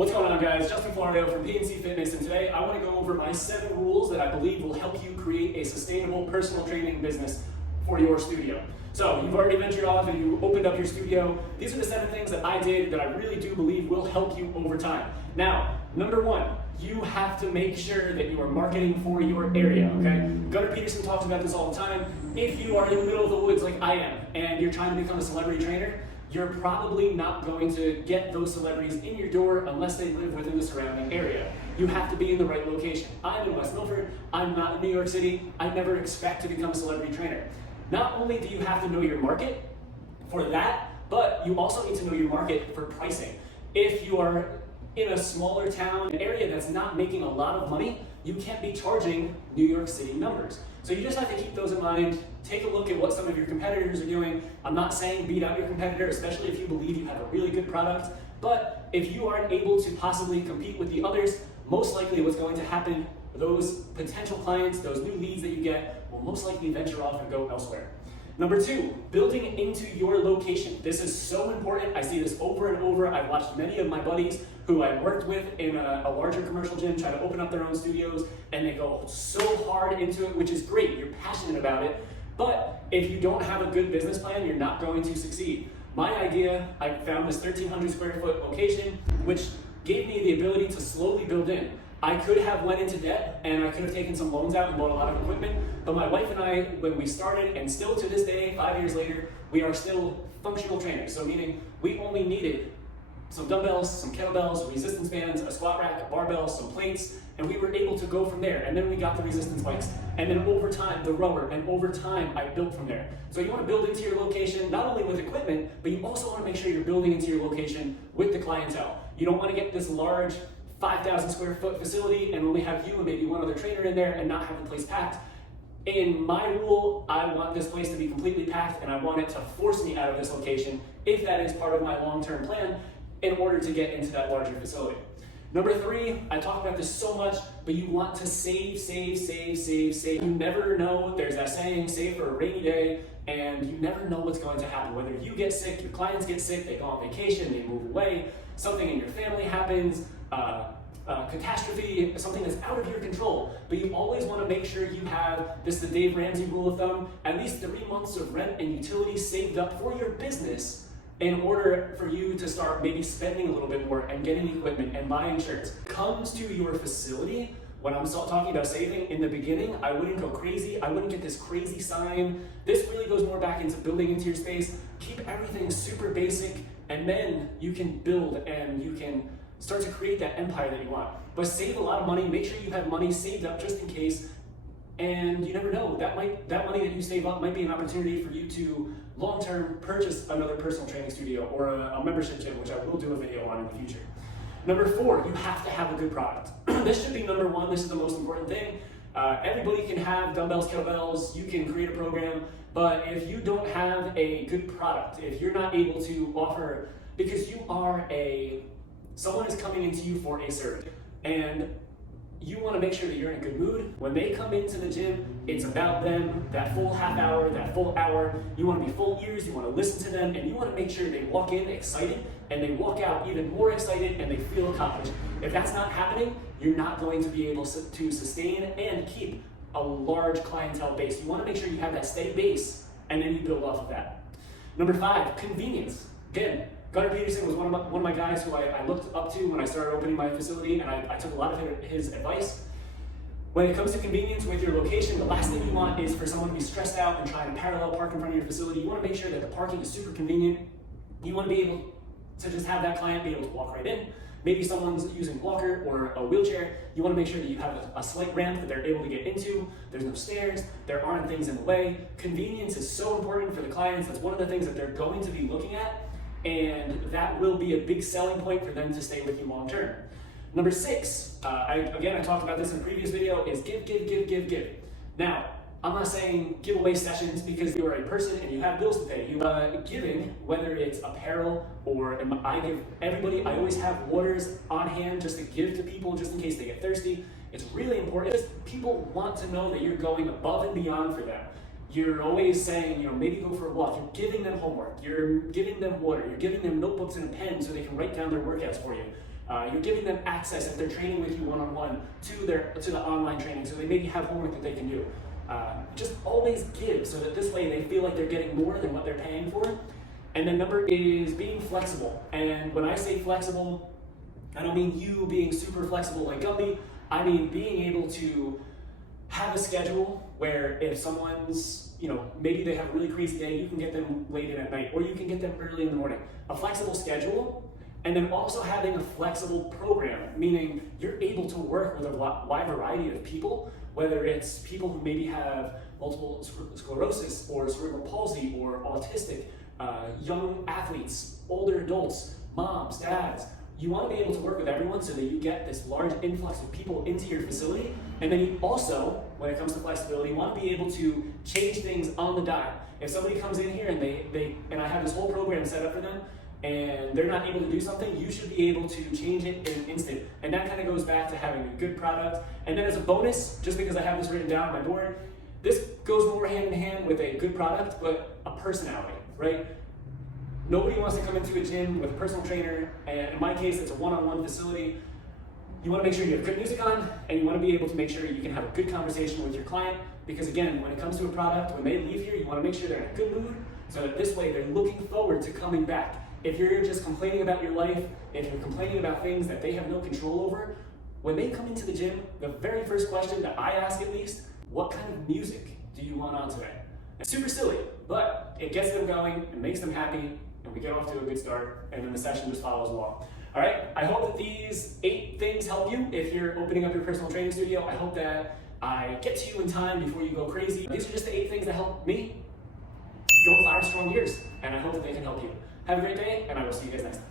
What's going on, guys? Justin Florio from PNC Fitness, and today I want to go over my 7 rules that I believe will help you create a sustainable personal training business for your studio. So you've already ventured off and you opened up your studio. These are the 7 things that I did that I really do believe will help you over time. Now, number 1, you have to make sure that you are marketing for your area, okay? Gunnar Peterson talks about this all the time. If you are in the middle of the woods like I am, and you're trying to become a celebrity trainer, you're probably not going to get those celebrities in your door unless they live within the surrounding area. You have to be in the right location. I'm in West Milford, I'm not in New York City, I never expect to become a celebrity trainer. Not only do you have to know your market for that, but you also need to know your market for pricing. If you are in a smaller town, an area that's not making a lot of money, you can't be charging New York City numbers. So you just have to keep those in mind. Take a look at what some of your competitors are doing. I'm not saying beat out your competitor, especially if you believe you have a really good product, but if you aren't able to possibly compete with the others, most likely what's going to happen, those potential clients, those new leads that you get, will most likely venture off and go elsewhere. Number 2, building into your location. This is so important. I see this over and over. I've watched many of my buddies who I worked with in a larger commercial gym try to open up their own studios, and they go so hard into it, which is great. You're passionate about it. But if you don't have a good business plan, you're not going to succeed. My idea, I found this 1,300 square foot location, which gave me the ability to slowly build in. I could have went into debt and I could have taken some loans out and bought a lot of equipment, but my wife and I, when we started, and still to this day, 5 years later, we are still functional trainers. So meaning we only needed some dumbbells, some kettlebells, resistance bands, a squat rack, a barbell, some plates, and we were able to go from there. And then we got the resistance bikes. And then over time, the rower, and over time, I built from there. So you want to build into your location, not only with equipment, but you also want to make sure you're building into your location with the clientele. You don't want to get this large 5,000 square foot facility and only have you and maybe one other trainer in there and not have the place packed. In my rule, I want this place to be completely packed, and I want it to force me out of this location if that is part of my long-term plan in order to get into that larger facility. Number 3, I talk about this so much, but you want to save. You never know, there's that saying, save for a rainy day, and you never know what's going to happen. Whether you get sick, your clients get sick, they go on vacation, they move away, something in your family happens, catastrophe, something that's out of your control. But you always want to make sure you have, this is the Dave Ramsey rule of thumb, at least 3 months of rent and utilities saved up for your business in order for you to start maybe spending a little bit more and getting equipment and buying shirts. Comes to your facility, when I'm talking about saving, in the beginning, I wouldn't go crazy. I wouldn't get this crazy sign. This really goes more back into building into your space. Keep everything super basic, and then you can build and you can start to create that empire that you want. But save a lot of money. Make sure you have money saved up just in case. And you never know, that money that you save up might be an opportunity for you to long-term purchase another personal training studio or a membership gym, which I will do a video on in the future. Number 4, you have to have a good product. This should be number 1. This is the most important thing. Everybody can have dumbbells, kettlebells, you can create a program, but if you don't have a good product, if you're not able to offer, because you are someone is coming into you for a service, and you want to make sure that you're in a good mood. When they come into the gym, it's about them, that full half hour, that full hour. You want to be full ears, you want to listen to them, and you want to make sure they walk in excited and they walk out even more excited and they feel accomplished. If that's not happening, you're not going to be able to sustain and keep a large clientele base. You want to make sure you have that steady base and then you build off of that. Number 5, convenience. Again, Gunnar Peterson was one of my guys who I looked up to when I started opening my facility, and I took a lot of his advice. When it comes to convenience with your location, the last thing you want is for someone to be stressed out and trying to parallel park in front of your facility. You want to make sure that the parking is super convenient. You want to be able to just have that client be able to walk right in. Maybe someone's using a walker or a wheelchair. You want to make sure that you have a slight ramp that they're able to get into. There's no stairs. There aren't things in the way. Convenience is so important for the clients. That's one of the things that they're going to be looking at, and that will be a big selling point for them to stay with you long term. Number 6, I talked about this in a previous video, is give. Now, I'm not saying giveaway sessions because you are a person and you have bills to pay. Giving, whether it's apparel or I give everybody, I always have waters on hand just to give to people just in case they get thirsty. It's really important. People want to know that you're going above and beyond for them. You're always saying, maybe go for a walk. You're giving them homework. You're giving them water. You're giving them notebooks and a pen so they can write down their workouts for you. You're giving them access if they're training with you one-on-one to the online training, so they maybe have homework that they can do. Just always give, so that this way they feel like they're getting more than what they're paying for. And then number is being flexible. And when I say flexible, I don't mean you being super flexible like Gumby. I mean being able to have a schedule where if someone's, maybe they have a really crazy day, you can get them late in at night, or you can get them early in the morning. A flexible schedule, and then also having a flexible program, meaning you're able to work with a wide variety of people, whether it's people who maybe have multiple sclerosis or cerebral palsy or autistic, young athletes, older adults, moms, dads. You want to be able to work with everyone so that you get this large influx of people into your facility. And then you also, when it comes to flexibility, want to be able to change things on the dime. If somebody comes in here and I have this whole program set up for them, and they're not able to do something, you should be able to change it in an instant. And that kind of goes back to having a good product. And then as a bonus, just because I have this written down on my board, this goes more hand in hand with a good product, but a personality, right? Nobody wants to come into a gym with a personal trainer, and in my case, it's a one-on-one facility. You want to make sure you have good music on, and you want to be able to make sure you can have a good conversation with your client, because again, when it comes to a product, when they leave here, you want to make sure they're in a good mood, so that this way they're looking forward to coming back. If you're just complaining about your life, if you're complaining about things that they have no control over, when they come into the gym, the very first question that I ask at least, what kind of music do you want on today? It's super silly, but it gets them going, it makes them happy, and we get off to a good start, and then the session just follows along. All right, I hope that these 8 things help you if you're opening up your personal training studio. I hope that I get to you in time before you go crazy. These are just the 8 things that help me go 5 strong years, and I hope that they can help you. Have a great day, and I will see you guys next time.